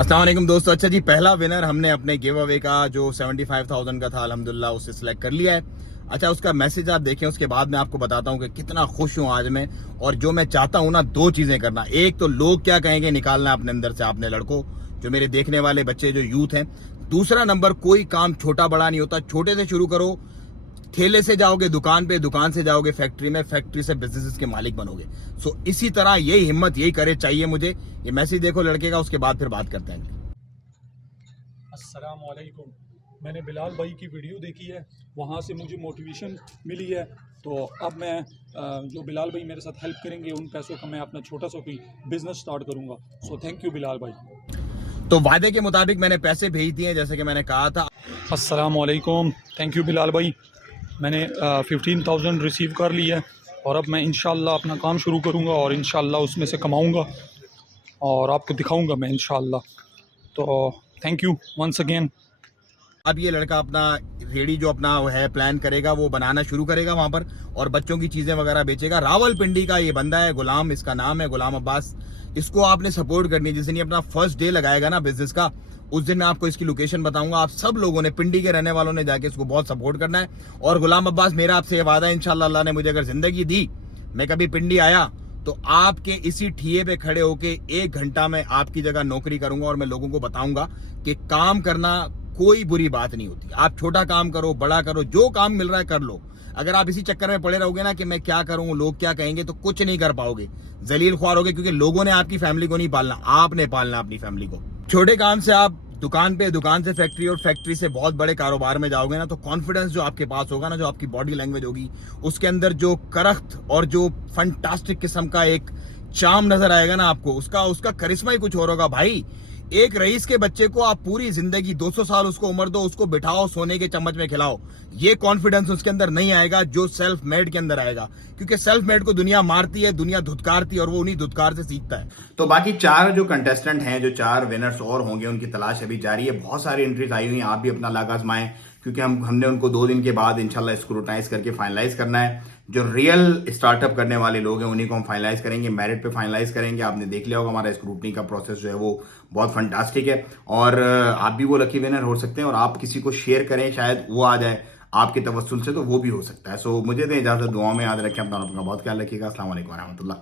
अस्सलाम वालेकुम दोस्तों। अच्छा जी, पहला विनर हमने अपने गिव अवे का जो 75,000 का था अल्हम्दुलिल्लाह उसे सिलेक्ट कर लिया है। अच्छा, उसका मैसेज आप देखें, उसके बाद मैं आपको बताता हूँ कि कितना खुश हूँ आज मैं। और जो मैं चाहता हूँ ना, दो चीज़ें करना। एक तो लोग क्या कहेंगे निकालना अपने अंदर से, आपने लड़कों, जो मेरे देखने वाले बच्चे जो यूथ हैं। दूसरा नंबर, कोई काम छोटा बड़ा नहीं होता, छोटे से शुरू करो। ठेले से जाओगे दुकान पे, दुकान से जाओगे फैक्ट्री में, फैक्ट्री से बिजनेस के मालिक बनोगे। सो इसी तरह यही हिम्मत, यही करे चाहिए मुझे। ये मैसेज देखो लड़के का, उसके बाद फिर बात करते हैं। अस्सलाम वालेकुम। मैंने बिलाल भाई की वीडियो देखी है, वहाँ से मुझे मोटिवेशन मिली है। तो अब मैं जो बिलाल भाई मेरे साथ हेल्प करेंगे, उन पैसों का मैं अपना छोटा सा कोई बिज़नेस स्टार्ट करूँगा। सो थैंक यू बिलाल भाई। तो वादे के मुताबिक मैंने पैसे भेज दिए जैसे कि मैंने कहा था। अस्सलाम वालेकुम। थैंक यू बिलाल भाई। मैंने 15,000 रिसीव कर ली है और अब मैं इंशाल्लाह अपना काम शुरू करूँगा और इंशाल्लाह उसमें से कमाऊँगा और आपको दिखाऊँगा मैं इंशाल्लाह। तो थैंक यू वंस अगेन। अब ये लड़का अपना रेडी जो अपना वो है प्लान करेगा, वो बनाना शुरू करेगा वहां पर, और बच्चों की चीजें वगैरह बेचेगा। रावलपिंडी का ये बंदा है, गुलाम इसका नाम है, गुलाम अब्बास। इसको आपने सपोर्ट करनी है। जिस दिन ये अपना फर्स्ट डे लगाएगा ना बिजनेस का, उस दिन मैं आपको इसकी लोकेशन बताऊंगा। आप सब लोगों ने, पिंडी के रहने वालों ने जाके इसको बहुत सपोर्ट करना है। और गुलाम अब्बास, मेरा आपसे ये वादा है, इंशाल्लाह अल्लाह ने मुझे अगर जिंदगी दी, मैं कभी पिंडी आया तो आपके इसी ठिए पे खड़े होके 1 घंटा में आपकी जगह नौकरी करूंगा और मैं लोगों को बताऊंगा कि काम करना कोई बुरी बात नहीं होती। आप छोटा काम करो, बड़ा करो, जो काम मिल रहा है कर लो। अगर आप इसी चक्कर में पड़े रहोगे ना कि मैं क्या करूं, लोग क्या कहेंगे, तो कुछ नहीं कर पाओगे, जलील ख्वार होगे। क्योंकि लोगों ने आपकी फैमिली को नहीं पालना, आपने पालना अपनी फैमिली को। छोटे काम से आप दुकान पे, दुकान से फैक्ट्री, और फैक्ट्री से बहुत बड़े कारोबार में जाओगे ना, तो कॉन्फिडेंस जो आपके पास होगा ना, जो आपकी बॉडी लैंग्वेज होगी, उसके अंदर जो करख्त और जो फंटास्टिक किस्म का एक चार्म नजर आएगा ना आपको, उसका उसका करिश्मा ही कुछ और होगा भाई। एक रईस के बच्चे को आप पूरी जिंदगी 200 साल उसको उम्र दो, उसको बिठाओ, सोने के चम्मच में खिलाओ, ये कॉन्फिडेंस उसके अंदर नहीं आएगा जो सेल्फ मेड के अंदर आएगा। क्योंकि सेल्फ मेड को दुनिया मारती है, दुनिया धुतकारती है, और वो उन्हीं धुतकार से सीखता है। तो बाकी 4 जो कंटेस्टेंट हैं, जो 4 विनर्स और होंगे, उनकी तलाश अभी जारी है। बहुत सारी एंट्रीज आई हुई हैं, आप भी अपना लाग आजमाएं। क्योंकि हमने उनको 2 दिन के बाद इंशाल्लाह स्क्रूटाइज करके फाइनलाइज करना है। जो रियल स्टार्टअप करने वाले लोग हैं उन्हीं को हम फाइनलाइज करेंगे, मेरिट पे फाइनलाइज करेंगे। आपने देख लिया होगा हमारा स्क्रूटनी का प्रोसेस जो है वो बहुत फंटास्टिक है। और आप भी वो लकी विनर हो सकते हैं, और आप किसी को शेयर करें, शायद वो आ जाए आपके तवस्सुल से, तो वो भी हो सकता है। सो मुझे दें इजाजत, दुआ में याद रखें, अपना बहुत ख्याल रखिएगा। अस्सलाम वालेकुम रहमतुल्लाह।